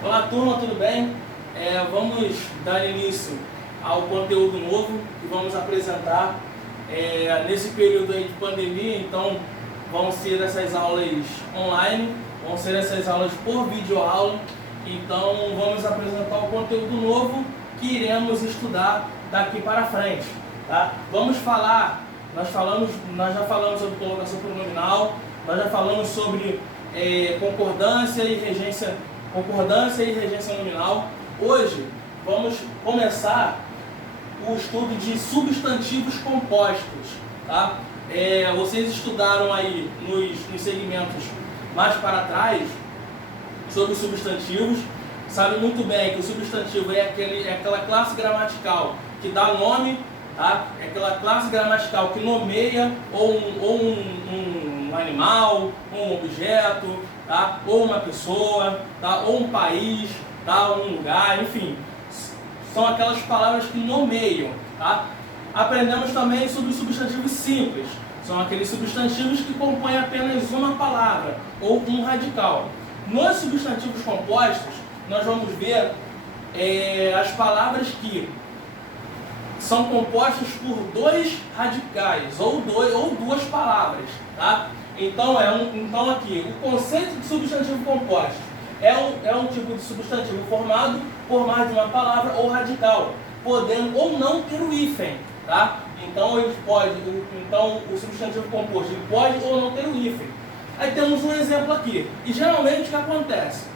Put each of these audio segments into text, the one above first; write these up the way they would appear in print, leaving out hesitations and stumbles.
Olá turma, tudo bem? Vamos dar início ao conteúdo novo que vamos apresentar nesse período aí de pandemia. Então vão ser essas aulas online, vão ser essas aulas por videoaula. Então vamos apresentar o conteúdo novo que iremos estudar daqui para frente, tá? Vamos falar, nós já falamos sobre colocação pronominal, nós já falamos sobre concordância e regência nominal. Hoje vamos começar o estudo de substantivos compostos, tá? Vocês estudaram aí nos segmentos mais para trás sobre substantivos, sabe muito bem que o substantivo é aquela classe gramatical que dá nome, tá? É aquela classe gramatical que nomeia ou um animal, ou um objeto, tá? Ou uma pessoa, tá? Ou um país, tá? Um lugar, enfim. São aquelas palavras que nomeiam, tá? Aprendemos também sobre os substantivos simples. São aqueles substantivos que compõem apenas uma palavra ou um radical. Nos substantivos compostos, nós vamos ver as palavras que são compostas por dois radicais ou duas palavras, tá? Então aqui, o conceito de substantivo composto é um tipo de substantivo formado por mais de uma palavra ou radical, podendo ou não ter o hífen, tá? Então o substantivo composto ele pode ou não ter o hífen. Aí temos um exemplo aqui. E geralmente o que acontece?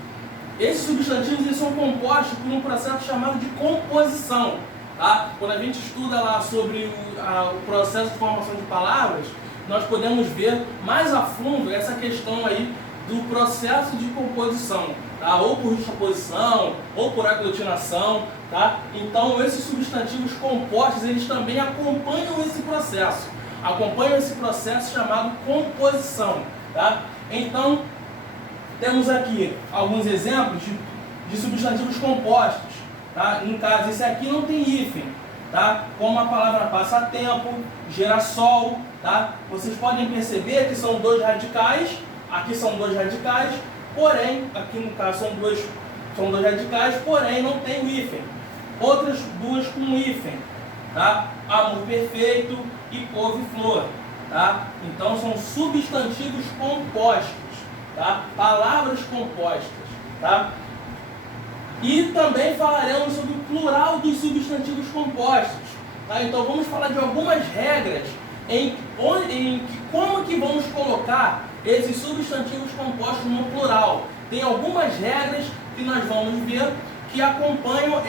Esses substantivos eles são compostos por um processo chamado de composição, tá? Quando a gente estuda lá sobre o processo de formação de palavras, nós podemos ver mais a fundo essa questão aí do processo de composição, tá? Ou por justaposição, ou por aglutinação, tá? Então esses substantivos compostos eles também acompanham esse processo chamado composição, tá? Então temos aqui alguns exemplos de substantivos compostos, tá? No caso esse aqui não tem hífen, tá? Como a palavra passatempo, girassol, tá? Vocês podem perceber que são dois radicais, aqui são dois radicais, porém, aqui no caso são dois radicais, porém não tem o hífen. Outras duas com hífen, tá? Amor perfeito e couve-flor, tá? Então são substantivos compostos, tá? Palavras compostas, tá? E também falaremos sobre o plural dos substantivos compostos, tá? Então vamos falar de algumas regras como que vamos colocar esses substantivos compostos no plural. Tem algumas regras que nós vamos ver que acompanham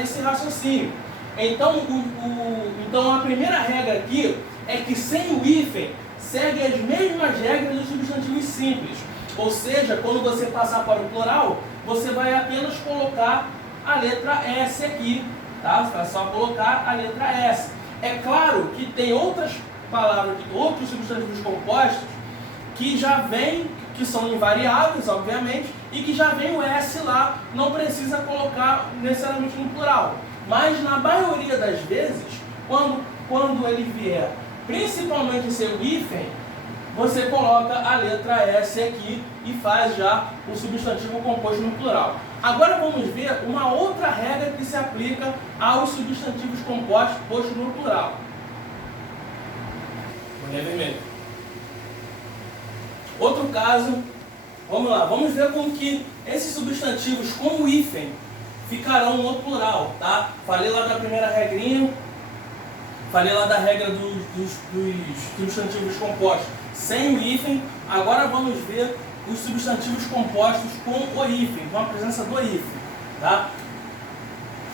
esse raciocínio. Então a primeira regra aqui é que sem o hífen segue as mesmas regras dos substantivos simples. Ou seja, quando você passar para o plural, você vai apenas colocar a letra S aqui, tá? Você vai só colocar a letra S. É claro que tem outras palavras, outros substantivos compostos que já vêm, que são invariáveis, obviamente, e que já vem o S lá, não precisa colocar necessariamente no plural. Mas na maioria das vezes, quando ele vier, principalmente seu hífen, você coloca a letra S aqui e faz já o substantivo composto no plural. Agora vamos ver uma outra regra que se aplica aos substantivos compostos no plural. Bolinha vermelha. Outro caso, vamos lá, vamos ver como que esses substantivos com o hífen ficarão no plural, tá? Falei lá da primeira regrinha, falei lá da regra dos substantivos compostos sem o hífen. Agora vamos ver os substantivos compostos com o hífen, com a presença do hífen, tá?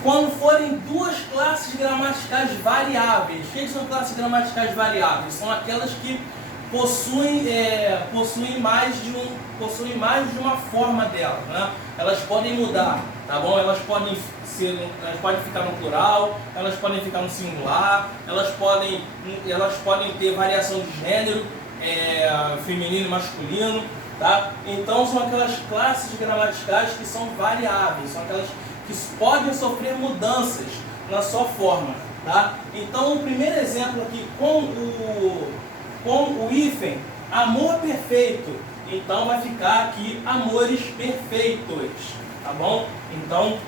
Quando forem duas classes gramaticais variáveis. O que são classes gramaticais variáveis? São aquelas que possuem mais de uma forma dela, né? Elas podem mudar, tá bom? Elas podem ficar no plural, elas podem ficar no singular, elas podem ter variação de gênero, feminino e masculino, tá? Então são aquelas classes gramaticais que são variáveis, são aquelas que podem sofrer mudanças na sua forma, tá? Então o primeiro exemplo aqui com o hífen, amor perfeito, então vai ficar aqui amores perfeitos, tá bom? Então,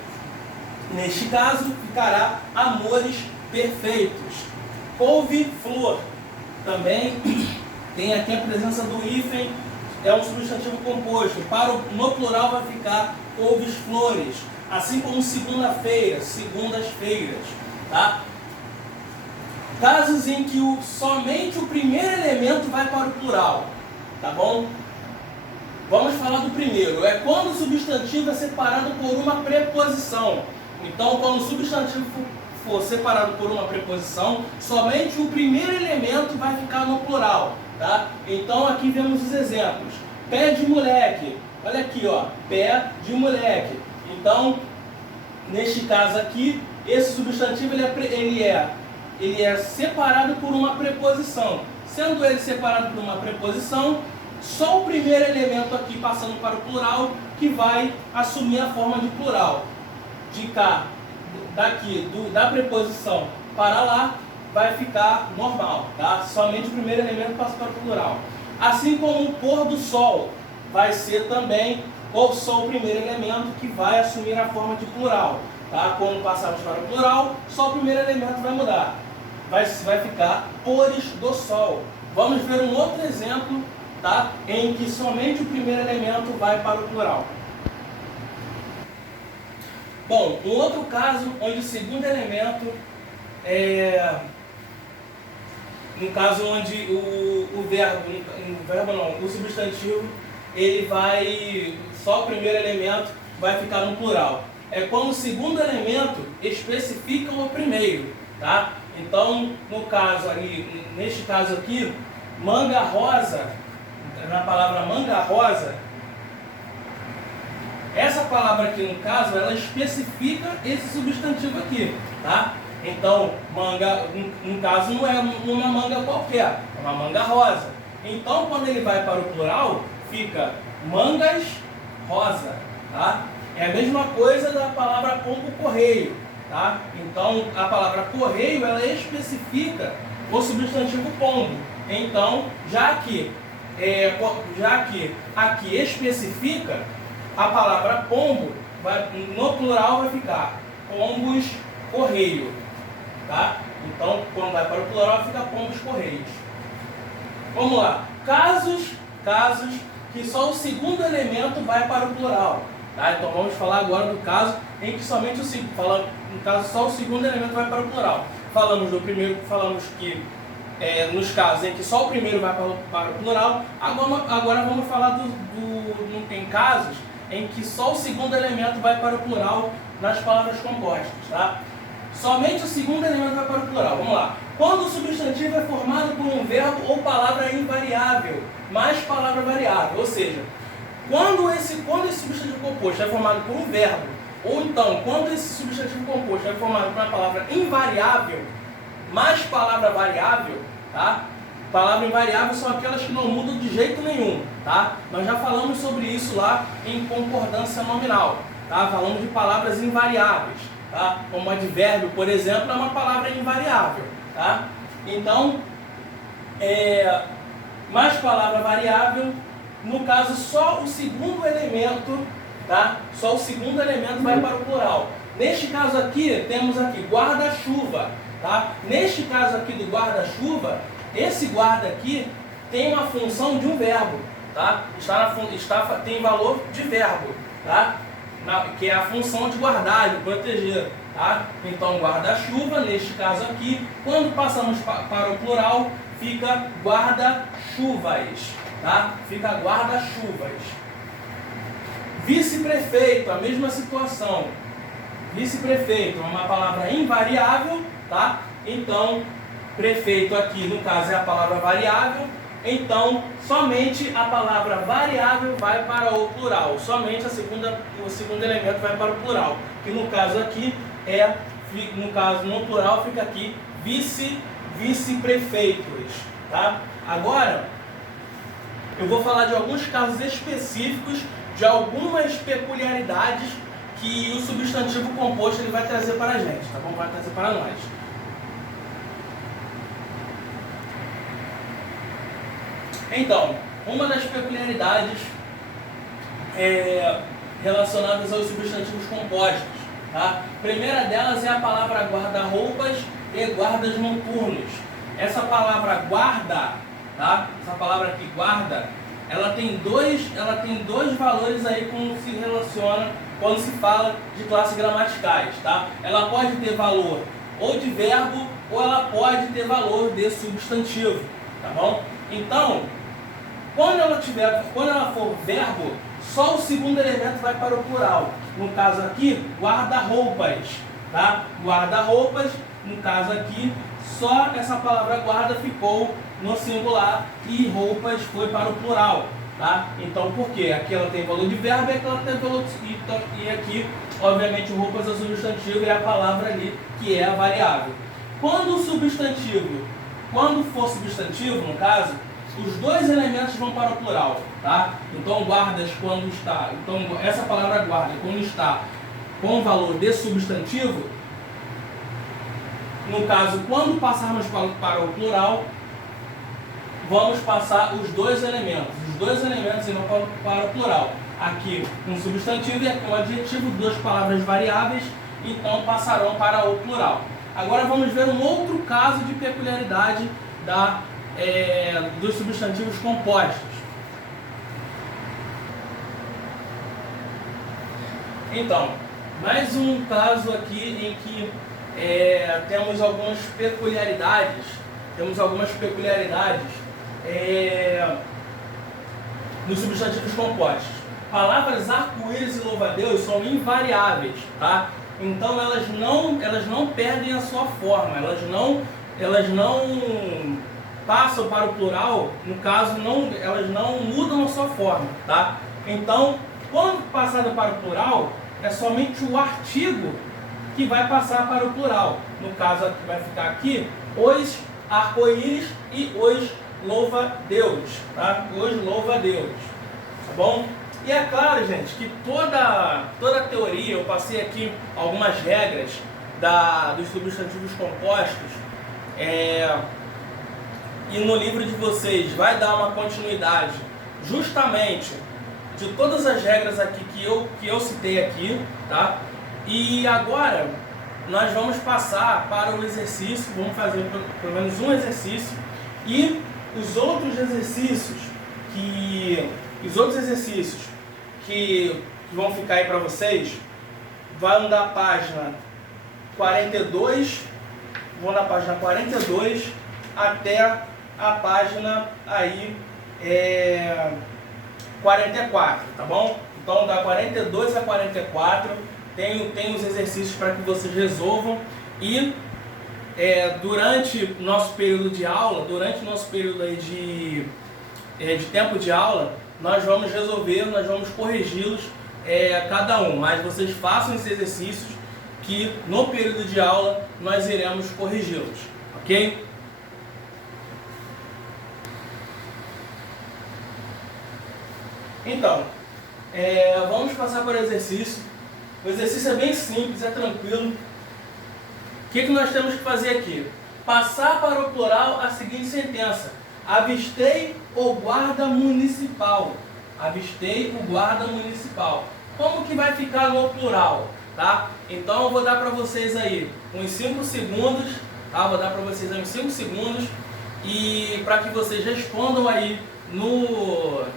neste caso, ficará amores perfeitos. Couve-flor, também tem aqui a presença do hífen, é um substantivo composto. No plural vai ficar couves-flores, assim como segunda-feira, segundas-feiras, tá? Casos em que somente o primeiro elemento vai para o plural, tá bom? Vamos falar do primeiro. É quando o substantivo é separado por uma preposição. Então, quando o substantivo for separado por uma preposição, somente o primeiro elemento vai ficar no plural, tá? Então, aqui vemos os exemplos. Pé de moleque. Olha aqui, ó. Pé de moleque. Então, neste caso aqui, esse substantivo ele é separado por uma preposição. Sendo ele separado por uma preposição, só o primeiro elemento aqui passando para o plural que vai assumir a forma de plural. De cá, daqui, da preposição para lá, vai ficar normal, tá? Somente o primeiro elemento passa para o plural. Assim como o pôr do sol, vai ser também só o primeiro elemento que vai assumir a forma de plural, tá? Quando passarmos para o plural, só o primeiro elemento vai mudar. Vai ficar pôres do sol. Vamos ver um outro exemplo, tá? Em que somente o primeiro elemento vai para o plural. Bom, um outro caso onde o segundo elemento no caso onde o substantivo, ele vai, só o primeiro elemento vai ficar no plural. É quando o segundo elemento especifica o primeiro, tá? Então, no caso ali, neste caso aqui, manga rosa, na palavra manga rosa, essa palavra aqui no caso, ela especifica esse substantivo aqui, tá? Então, manga, no caso, não é uma manga qualquer, é uma manga rosa. Então, quando ele vai para o plural, fica mangas rosa, tá? É a mesma coisa da palavra pombo-correio, tá? Então, a palavra correio, ela especifica o substantivo pombo. Então, já que aqui especifica, a palavra pombo, no plural vai ficar pombos-correio, tá? Então, quando vai para o plural, fica pombos-correios. Vamos lá. Casos que só o segundo elemento vai para o plural, tá? Então, vamos falar agora do caso em que somente no caso, só o segundo elemento vai para o plural. Falamos do primeiro, falamos que nos casos em que só o primeiro vai para o plural. Agora vamos falar não tem casos em que só o segundo elemento vai para o plural nas palavras compostas, tá? Somente o segundo elemento vai para o plural. Vamos lá. Quando o substantivo é formado por um verbo ou palavra invariável, mais palavra variável, ou seja, quando esse substantivo composto é formado por um verbo, ou então quando esse substantivo composto é formado por uma palavra invariável, mais palavra variável, tá? Palavras invariáveis são aquelas que não mudam de jeito nenhum, tá? Nós já falamos sobre isso lá em concordância nominal, tá? Falamos de palavras invariáveis, tá? Como advérbio, por exemplo, é uma palavra invariável, tá? Então, mais palavra variável, no caso só o segundo elemento, tá? Só o segundo elemento vai para o plural. Neste caso aqui, temos aqui guarda-chuva, tá? Neste caso aqui do guarda-chuva, esse guarda aqui tem uma função de um verbo, tá? Tem valor de verbo, tá? Que é a função de guardar, de proteger, tá? Então, guarda-chuva, neste caso aqui, quando passamos para o plural, fica guarda-chuvas, tá? Fica guarda-chuvas. Vice-prefeito, a mesma situação. Vice-prefeito é uma palavra invariável, tá? Então, prefeito aqui, no caso, é a palavra variável. Então, somente a palavra variável vai para o plural. Somente o segundo elemento vai para o plural. Que no caso aqui no plural fica aqui vice-prefeitos, tá? Agora, eu vou falar de alguns casos específicos, de algumas peculiaridades que o substantivo composto ele vai trazer para a gente, tá bom? Vai trazer para nós. Então, uma das peculiaridades relacionadas aos substantivos compostos. Tá? A primeira delas é a palavra guarda-roupas e guardas noturnos. Essa palavra guarda, tá? Essa palavra aqui, guarda, ela tem dois valores aí quando se relaciona, quando se fala de classes gramaticais. Tá? Ela pode ter valor ou de verbo ou ela pode ter valor de substantivo. Tá bom? Então, quando ela for verbo, só o segundo elemento vai para o plural. No caso aqui, guarda-roupas. Tá? Guarda-roupas, no caso aqui, só essa palavra guarda ficou no singular e roupas foi para o plural. Tá? Então, por quê? Aqui ela tem valor de verbo e aqui ela tem valor de... E aqui, obviamente, roupas é o substantivo e a palavra ali, que é a variável. Quando for substantivo, no caso, os dois elementos vão para o plural, tá? Então, guardas quando está... Então, essa palavra guarda, quando está com o valor de substantivo, no caso, quando passarmos para o plural, vamos passar os dois elementos. Os dois elementos irão para o plural. Aqui um substantivo e aqui um adjetivo, duas palavras variáveis, então passarão para o plural. Agora vamos ver um outro caso de peculiaridade dos substantivos compostos. Então, mais um caso aqui em que temos algumas peculiaridades. Nos substantivos compostos. Palavras arco-íris e louva-a-Deus são invariáveis, tá? Então elas não perdem a sua forma, elas não passam para o plural, no caso elas não mudam a sua forma, tá? Então, quando passada para o plural, é somente o artigo que vai passar para o plural. No caso, vai ficar aqui os arco-íris e os louva-a-Deus, tá? Os louva-a-Deus, tá bom? E é claro, gente, que toda a teoria, eu passei aqui algumas regras dos substantivos compostos, e no livro de vocês vai dar uma continuidade justamente de todas as regras aqui que eu citei aqui, tá? E agora nós vamos passar para o exercício, vamos fazer pelo menos um exercício, e os outros exercícios que vão ficar aí para vocês vão da página 42, até a página aí 44, tá bom? Então da 42 a 44 tem os exercícios para que vocês resolvam e durante o nosso período de aula, durante o nosso período aí de tempo de aula, nós vamos resolver, nós vamos corrigi-los cada um, mas vocês façam esses exercícios que no período de aula nós iremos corrigi-los, ok? Então, vamos passar para o exercício. O exercício é bem simples, é tranquilo. O que nós temos que fazer aqui? Passar para o plural a seguinte sentença: avistei o guarda municipal. Avistei o guarda municipal. Como que vai ficar no plural? Tá? Então eu vou dar para vocês aí uns 5 segundos. Tá? Vou dar para vocês aí uns 5 segundos. E para que vocês respondam aí no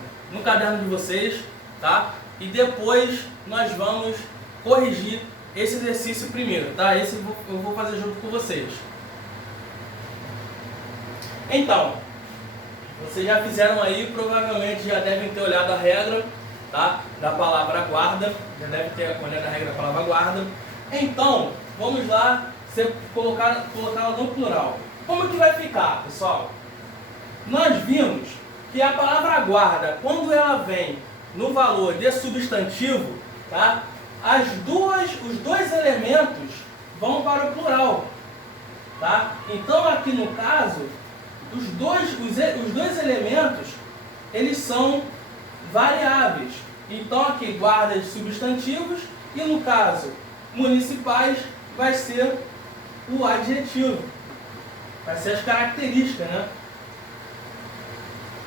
caderno de vocês. Tá? E depois nós vamos corrigir esse exercício primeiro. Tá? Esse eu vou fazer junto com vocês. Então, vocês já fizeram aí, provavelmente já devem ter olhado a regra, tá? Da palavra guarda, já devem ter olhado a regra da palavra guarda. Então, vamos lá, colocá-la no plural. Como que vai ficar, pessoal? Nós vimos que a palavra guarda, quando ela vem no valor de substantivo, tá? Os dois elementos vão para o plural, tá? Então, aqui no caso, os dois elementos, eles são variáveis. Então aqui guardas substantivos e no caso municipais vai ser o adjetivo. Vai ser as características, né?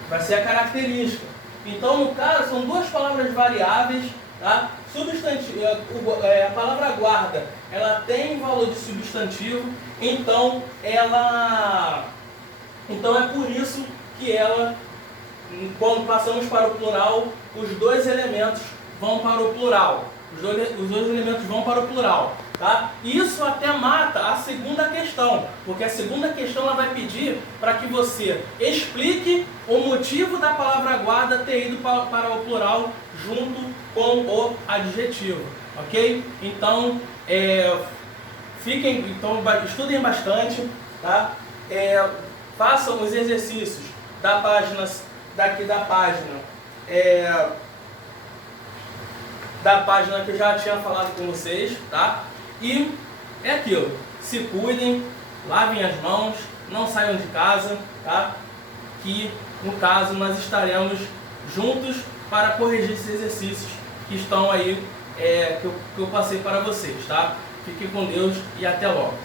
Vai ser a característica. Então, no caso, são duas palavras variáveis, tá? Substantivo, a palavra guarda, ela tem valor de substantivo, então é por isso que ela, quando passamos para o plural, os dois elementos vão para o plural. Os dois elementos vão para o plural, tá? Isso até mata a segunda questão, porque a segunda questão ela vai pedir para que você explique o motivo da palavra guarda ter ido para o plural junto com o adjetivo, ok? Então, estudem bastante, tá? Façam os exercícios da página, da página que eu já tinha falado com vocês, tá? E é aquilo, se cuidem, lavem as mãos, não saiam de casa, tá? Que, no caso, nós estaremos juntos para corrigir esses exercícios que estão aí, que eu passei para vocês, tá? Fiquem com Deus e até logo.